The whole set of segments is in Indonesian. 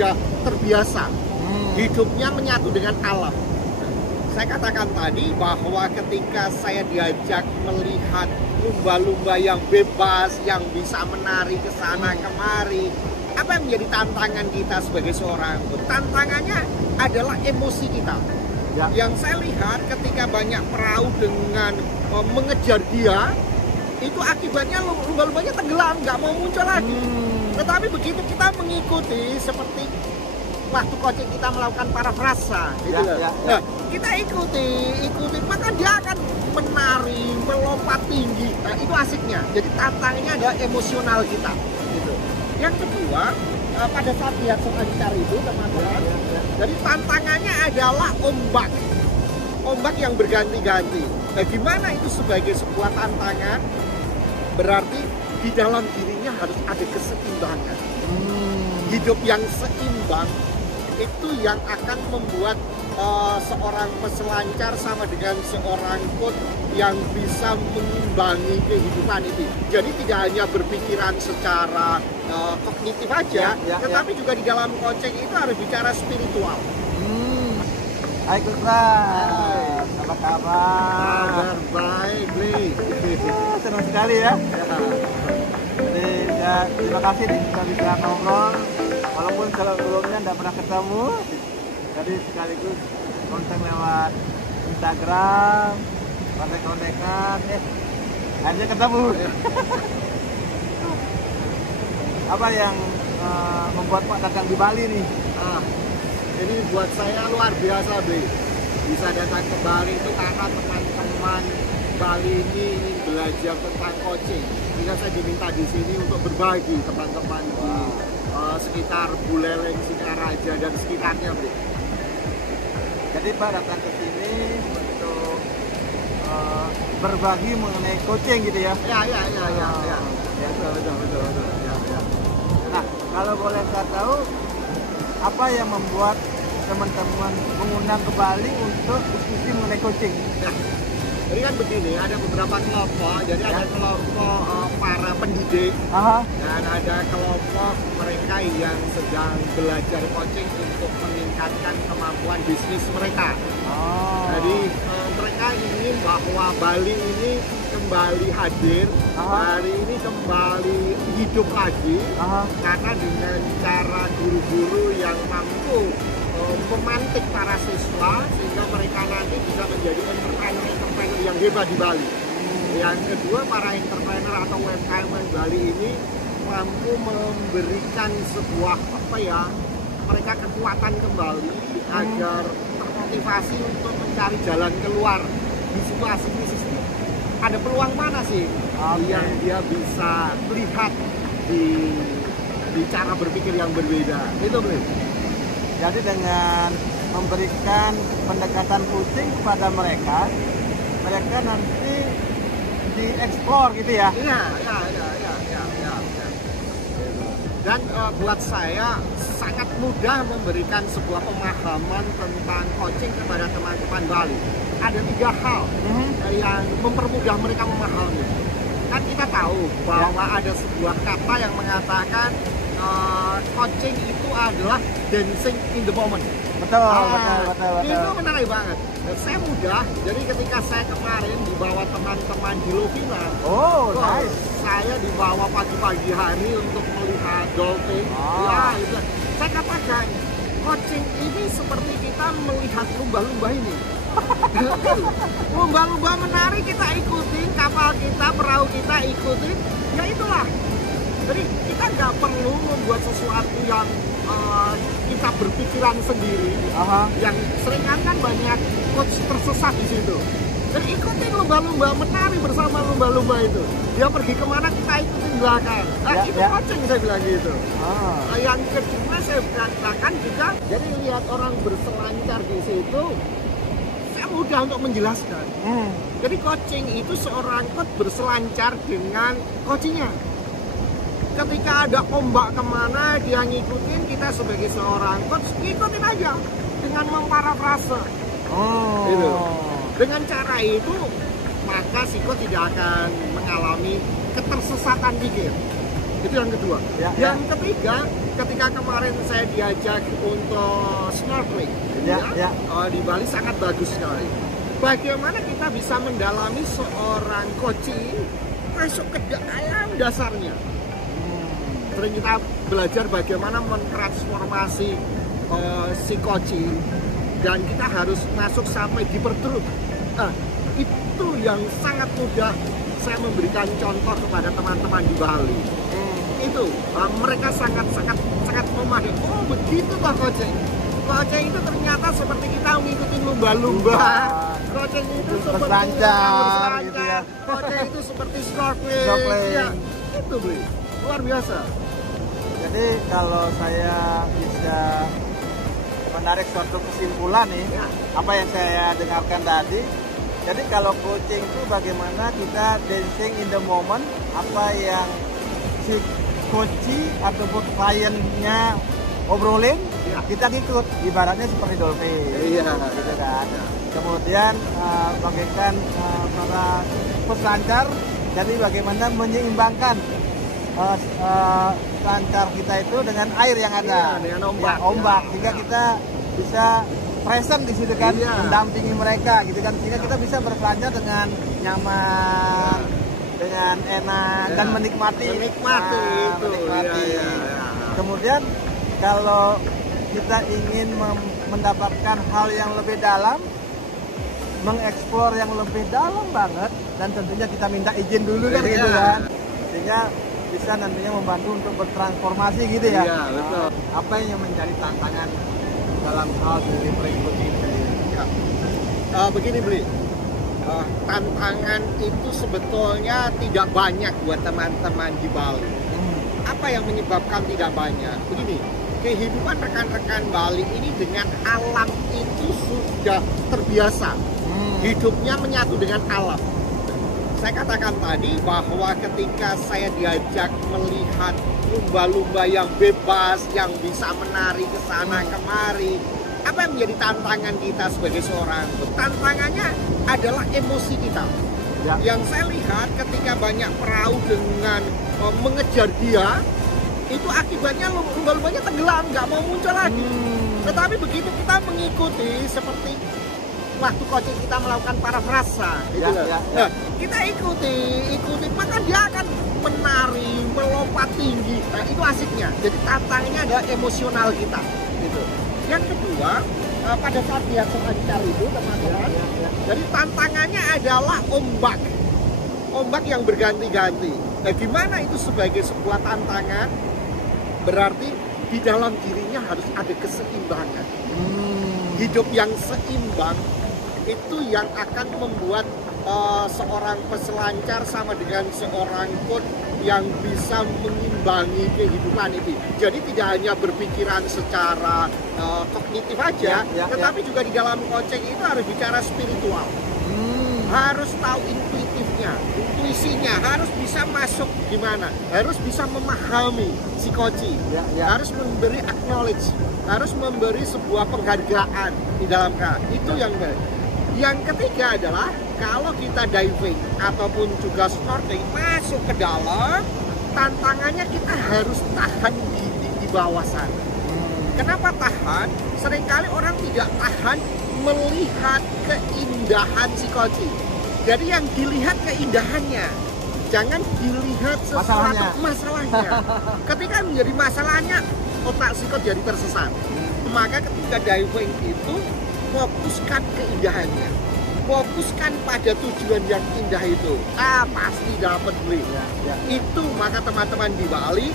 sudah terbiasa hidupnya menyatu dengan alam. Saya katakan tadi bahwa ketika saya diajak melihat lumba-lumba yang bebas, yang bisa menari ke sana kemari, apa yang menjadi tantangan kita sebagai seorang? Tantangannya adalah emosi kita. Ya. Yang saya lihat ketika banyak perahu dengan mengejar dia, itu akibatnya lumba-lumbanya tenggelam, nggak mau muncul lagi. Tetapi begitu kita mengikuti seperti waktu coaching kita melakukan parafrasa, gitu Ya, ya, ya. Nah, kita ikuti, maka dia akan menari, melompat tinggi. Nah, itu asiknya. Jadi tantangannya adalah emosional kita. Gitu. Yang kedua, pada saat lihat selancar itu, teman-teman, jadi tantangannya adalah ombak. Ombak yang berganti-ganti. Nah, gimana itu sebagai sebuah tantangan? Berarti di dalam dirinya harus ada keseimbangan. Hidup yang seimbang itu yang akan membuat seorang peselancar sama dengan seorang coach yang bisa mengimbangi kehidupan itu. Jadi tidak hanya berpikiran secara kognitif aja, tetapi juga di dalam coaching itu harus bicara spiritual. Hai Kusra, apa kabar? Kabar baik, Bli. Senang sekali ya. Jadi ya, terima kasih nih kita bisa ngobrol. Walaupun sebelumnya tidak pernah ketemu, jadi sekaligus kontak lewat Instagram, kontak-kontakan, akhirnya ketemu. Apa yang membuat Pak datang di Bali nih? Ini buat saya luar biasa, Bli. Bisa datang ke Bali itu karena teman-teman Bali ini ingin belajar tentang coaching. Sehingga saya diminta di sini untuk berbagi teman-teman di sekitar Buleleng, Singaraja dan sekitarnya, Bli. Jadi Pak datang ke sini untuk berbagi mengenai coaching gitu ya? Ya. Betul. Ya. Nah, kalau boleh saya tahu, apa yang membuat teman-teman mengundang ke Bali untuk diskusi mengenai coaching? Nah, jadi kan begini, ada beberapa kelompok. Jadi ada kelompok para pendidik dan ada kelompok mereka yang sedang belajar coaching untuk meningkatkan kemampuan bisnis mereka. Jadi mereka ingin bahwa Bali ini kembali hadir, Bali ini kembali hidup lagi, karena dengan cara guru-guru yang mampu memantik para siswa sehingga mereka nanti bisa menjadi entrepreneur yang hebat di Bali. Yang kedua, para entrepreneur atau UMKM Bali ini mampu memberikan sebuah mereka kekuatan kembali agar termotivasi untuk mencari jalan keluar di situasi krisis ini. Ada peluang mana sih yang dia bisa lihat di cara berpikir yang berbeda? Itu boleh. Jadi dengan memberikan pendekatan coaching kepada mereka nanti dieksplor gitu ya? Iya. Dan buat saya sangat mudah memberikan sebuah pemahaman tentang coaching kepada teman-teman Bali. Ada 3 hal yang mempermudah mereka memahami. Kan kita tahu bahwa ada sebuah kata yang mengatakan coaching itu adalah dancing in the moment. Betul. Itu menarik banget. Dan saya mudah, jadi ketika saya kemarin dibawa teman-teman di Lovina, nice. Saya dibawa pagi-pagi hari untuk melihat dolphin. Ya, itu. Saya katakan, coaching ini seperti kita melihat lumba-lumba ini. Lumba-lumba menari kita ikutin, kapal kita, perahu kita ikutin, ya itulah. Jadi kita nggak perlu membuat sesuatu yang kita berpikiran sendiri. Yang seringkali kan banyak coach tersesat di situ. Dan ikutin lumba-lumba, menari bersama lumba-lumba itu. Dia pergi kemana kita ikutin belakang. Itu coaching, saya bilang gitu. Yang kedua saya katakan juga, jadi lihat orang berselancar di situ, saya mudah untuk menjelaskan. Jadi coaching itu seorang coach berselancar dengan coachingnya. Ketika ada ombak kemana dia ngikutin, kita sebagai seorang coach ngikutin aja dengan memparafrase. Gitu. Dengan cara itu maka si coach tidak akan mengalami ketersesatan pikir. Itu yang kedua. Yang ketiga, ketika kemarin saya diajak untuk snorkeling, di Bali sangat bagus sekali. Bagaimana kita bisa mendalami seorang koci masuk ke dalam dasarnya. Sering kita belajar bagaimana mentransformasi si koci, dan kita harus masuk sampai di perut. Itu yang sangat mudah saya memberikan contoh kepada teman-teman di Bali. Itu mereka sangat memahami. Oh begitu toh coaching. Coaching itu ternyata seperti kita mengikuti lumba-lumba. Coaching itu seperti berselancar gitu ya. Coaching itu seperti snorkeling. Ya, itu luar biasa. Jadi kalau saya bisa menarik suatu kesimpulan nih, apa yang saya dengarkan tadi. Jadi kalau coaching itu bagaimana kita dancing in the moment, apa yang si coach ataupun kliennya obrolin, kita ikut, ibaratnya seperti dolphin, gitu kan. Kemudian bagaikan para peselancar, jadi bagaimana menyeimbangkan selancar kita itu dengan air yang ada, dengan ombak, sehingga kita bisa present di situ kan, mendampingi mereka, gitu kan, sehingga kita bisa berselancar dengan nyaman, dengan enak, dan menikmati. Kemudian kalau kita ingin mendapatkan hal yang lebih dalam, mengeksplor yang lebih dalam banget, dan tentunya kita minta izin dulu kan, gitu kan, sehingga bisa nantinya membantu untuk bertransformasi gitu ya. Iya, betul. Apa yang menjadi tantangan dalam hal delivery coaching ini? Begini Bli, tantangan itu sebetulnya tidak banyak buat teman-teman di Bali. Apa yang menyebabkan tidak banyak? Begini, kehidupan rekan-rekan Bali ini dengan alam itu sudah terbiasa. Hidupnya menyatu dengan alam. Saya katakan tadi bahwa ketika saya diajak melihat lumba-lumba yang bebas, yang bisa menari ke sana kemari, apa yang menjadi tantangan kita sebagai seorang? Tantangannya adalah emosi kita. Yang saya lihat ketika banyak perahu dengan mengejar dia, itu akibatnya lumba-lumbanya tenggelam, nggak mau muncul lagi. Tetapi begitu kita mengikuti seperti waktu coaching kita melakukan parafrasa, nah, kita ikuti, maka dia akan menari, melompat tinggi. Nah, itu asiknya. Jadi tantangannya adalah emosional kita. Gitu. Yang kedua, pada saat lihat selancar itu, teman-teman, jadi tantangannya adalah ombak yang berganti-ganti. Nah, gimana itu sebagai sebuah tantangan? Berarti di dalam dirinya harus ada keseimbangan. Hidup yang seimbang itu yang akan membuat seorang peselancar sama dengan seorang coach yang bisa mengimbangi kehidupan itu. Jadi tidak hanya berpikiran secara kognitif aja, tetapi juga di dalam coaching itu harus bicara spiritual. Harus tahu intuitifnya, intuisinya, harus bisa masuk gimana, harus bisa memahami si coach, harus memberi acknowledge, harus memberi sebuah penghargaan di dalam itu yang Yang ketiga adalah kalau kita diving ataupun juga snorkeling masuk ke dalam, tantangannya kita harus tahan di bawah sana. Kenapa tahan? Seringkali orang tidak tahan melihat keindahan si koci. Jadi yang dilihat keindahannya, jangan dilihat sesuatu masalahnya. Ketika menjadi masalahnya, otak si koci jadi tersesat. Maka ketika diving itu fokuskan keindahannya, fokuskan pada tujuan yang indah itu. Pasti dapat beli. Itu maka teman-teman di Bali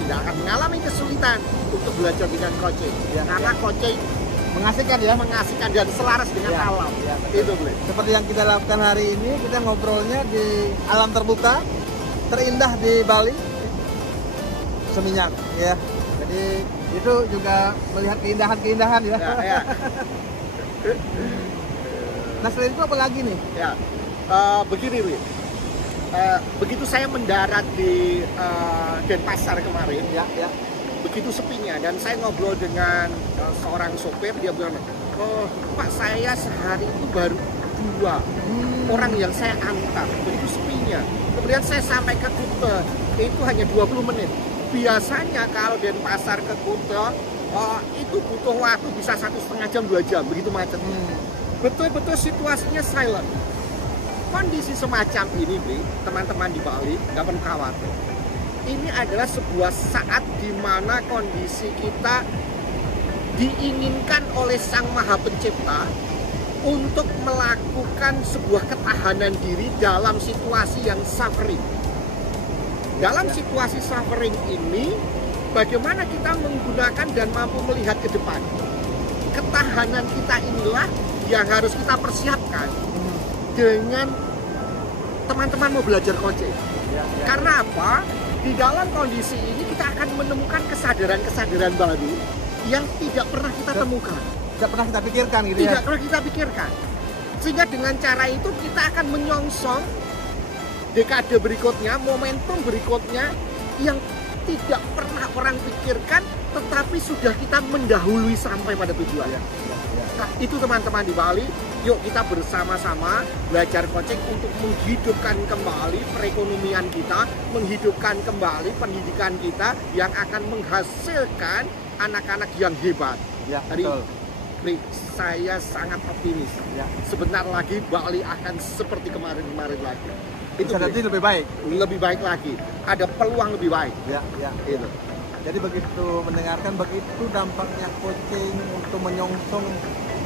tidak akan mengalami kesulitan untuk belajar dengan coaching. Karena coaching mengasihkan mengasihkan dan selaras dengan alam. Itu beli. Seperti yang kita lakukan hari ini, kita ngobrolnya di alam terbuka terindah di Bali, Seminyak ya. Jadi itu juga melihat keindahan-keindahan ya. Nah selain itu apa lagi nih? Begini Wi, begitu saya mendarat di Denpasar kemarin, begitu sepinya, dan saya ngobrol dengan seorang sopir, dia bilang, oh Pak, saya sehari itu baru 2 orang yang saya antar, begitu sepinya. kemudian saya sampai ke Kute, itu hanya 20 menit. Biasanya kalau dari pasar ke Kute, itu butuh waktu bisa 1,5 jam, 2 jam, begitu macetnya. Betul-betul situasinya silent. Kondisi semacam ini, teman-teman di Bali, nggak perlu khawatir. Ini adalah sebuah saat di mana kondisi kita diinginkan oleh Sang Maha Pencipta untuk melakukan sebuah ketahanan diri dalam situasi yang suffering. Dalam situasi suffering ini, bagaimana kita menggunakan dan mampu melihat ke depan. Ketahanan kita inilah yang harus kita persiapkan dengan teman-teman mau belajar coaching. Karena apa? Di dalam kondisi ini kita akan menemukan kesadaran-kesadaran baru yang tidak pernah kita temukan. Tidak pernah kita pikirkan gitu ya? Tidak pernah kita pikirkan. Sehingga dengan cara itu kita akan menyongsong dekade berikutnya, momentum berikutnya yang tidak pernah orang pikirkan, tetapi sudah kita mendahului sampai pada tujuan. Nah, itu teman-teman di Bali, yuk kita bersama-sama belajar coaching untuk menghidupkan kembali perekonomian kita, menghidupkan kembali pendidikan kita yang akan menghasilkan anak-anak yang hebat. Ya, betul. Saya sangat optimis. Ya. Sebentar lagi Bali akan seperti kemarin-kemarin lagi. Itu nanti lebih baik. Lebih baik lagi. Ada peluang lebih baik. Ya. Itu. Jadi begitu mendengarkan, begitu dampaknya coaching untuk menyongsong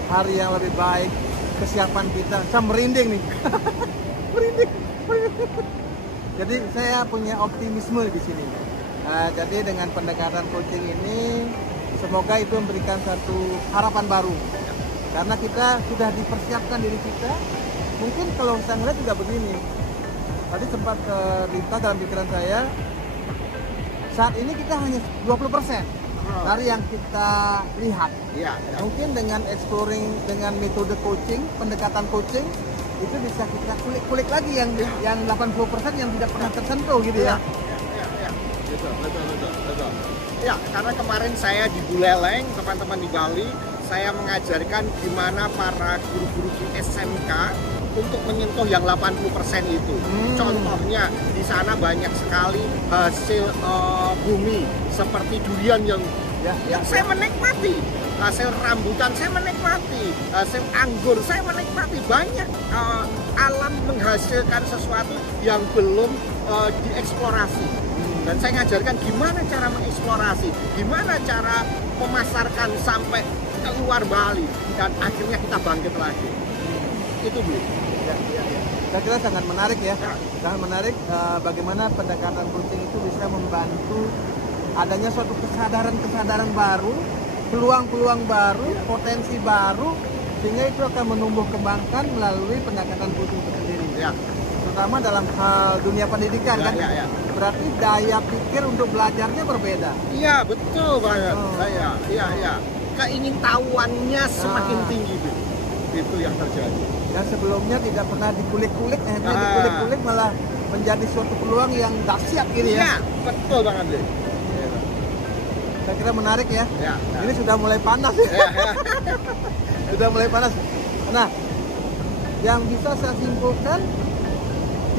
hari yang lebih baik, kesiapan kita. Saya merinding nih. merinding. Jadi saya punya optimisme di sini. Jadi dengan pendekatan coaching ini, semoga itu memberikan satu harapan baru. Karena kita sudah dipersiapkan diri kita. Mungkin kalau saya melihat juga begini. Tadi sempat terlintas dalam pikiran saya, saat ini kita hanya 20% dari yang kita lihat. Mungkin dengan exploring, dengan metode coaching, pendekatan coaching, itu bisa kita kulik-kulik lagi yang 80% yang tidak pernah tersentuh gitu ya. Betul. Ya, karena kemarin saya di Buleleng, teman-teman di Bali, saya mengajarkan gimana para guru-guru di SMK untuk menyentuh yang 80% itu. Contohnya di sana banyak sekali hasil bumi seperti durian yang saya menikmati, hasil rambutan saya menikmati, hasil anggur saya menikmati. Banyak alam menghasilkan sesuatu yang belum dieksplorasi. Dan saya ngajarkan gimana cara mengeksplorasi, gimana cara memasarkan sampai keluar Bali, dan akhirnya kita bangkit lagi. Itu Bu. Saya kira sangat menarik ya. Sangat menarik bagaimana pendekatan coaching itu bisa membantu adanya suatu kesadaran baru, peluang-peluang baru, potensi baru, sehingga itu akan menumbuh kembangkan melalui pendekatan coaching itu sendiri. Terutama dalam hal dunia pendidikan kan. Berarti daya pikir untuk belajarnya berbeda. Iya, betul banget. Keingintahuannya semakin tinggi, Bu. Itu yang terjadi. Dan sebelumnya tidak pernah dikulik-kulik, dikulik-kulik malah menjadi suatu peluang yang dahsyat gitu ya. Iya, betul banget, Bu. Saya kira menarik ya. Ini sudah mulai panas ya. Sudah mulai panas. Nah, yang bisa saya simpulkan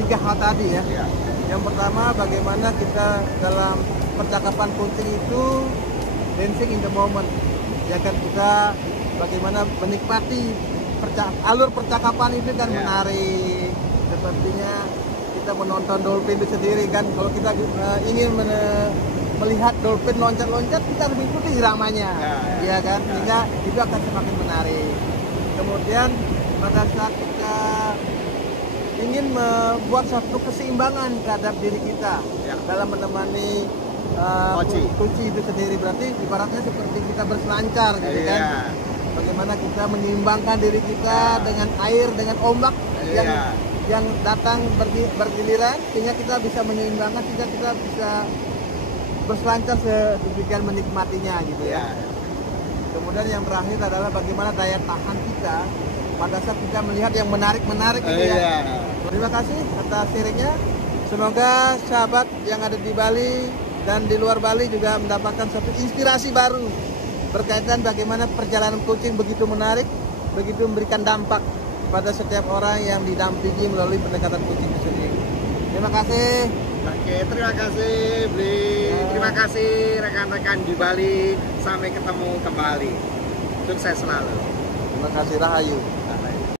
3 hal tadi ya. Yang pertama, bagaimana kita dalam percakapan coaching itu dancing in the moment. Ya kan, kita bagaimana menikmati alur percakapan itu kan menarik. Sepertinya kita menonton dolphin itu sendiri kan. Kalau kita ingin melihat dolphin loncat-loncat, kita harus mengikuti iramanya. Ya kan, sehingga itu akan semakin menarik. Kemudian pada saat kita ingin membuat suatu keseimbangan terhadap diri kita dalam menemani coaching itu sendiri, berarti ibaratnya seperti kita berselancar gitu kan. Bagaimana kita menyeimbangkan diri kita dengan air, dengan ombak yang datang bergiliran, sehingga kita bisa menyeimbangkan, sehingga kita bisa berselancar sedemikian menikmatinya gitu ya. Kemudian yang terakhir adalah bagaimana daya tahan kita pada saat kita melihat yang menarik-menarik gitu ya. Terima kasih atas sharingnya. Semoga sahabat yang ada di Bali dan di luar Bali juga mendapatkan suatu inspirasi baru berkaitan bagaimana perjalanan coaching begitu menarik, begitu memberikan dampak pada setiap orang yang didampingi melalui pendekatan coaching itu sendiri. Terima kasih. Oke, terima kasih Bli. Terima kasih rekan-rekan di Bali. Sampai ketemu kembali. Sukses selalu. Terima kasih Rahayu.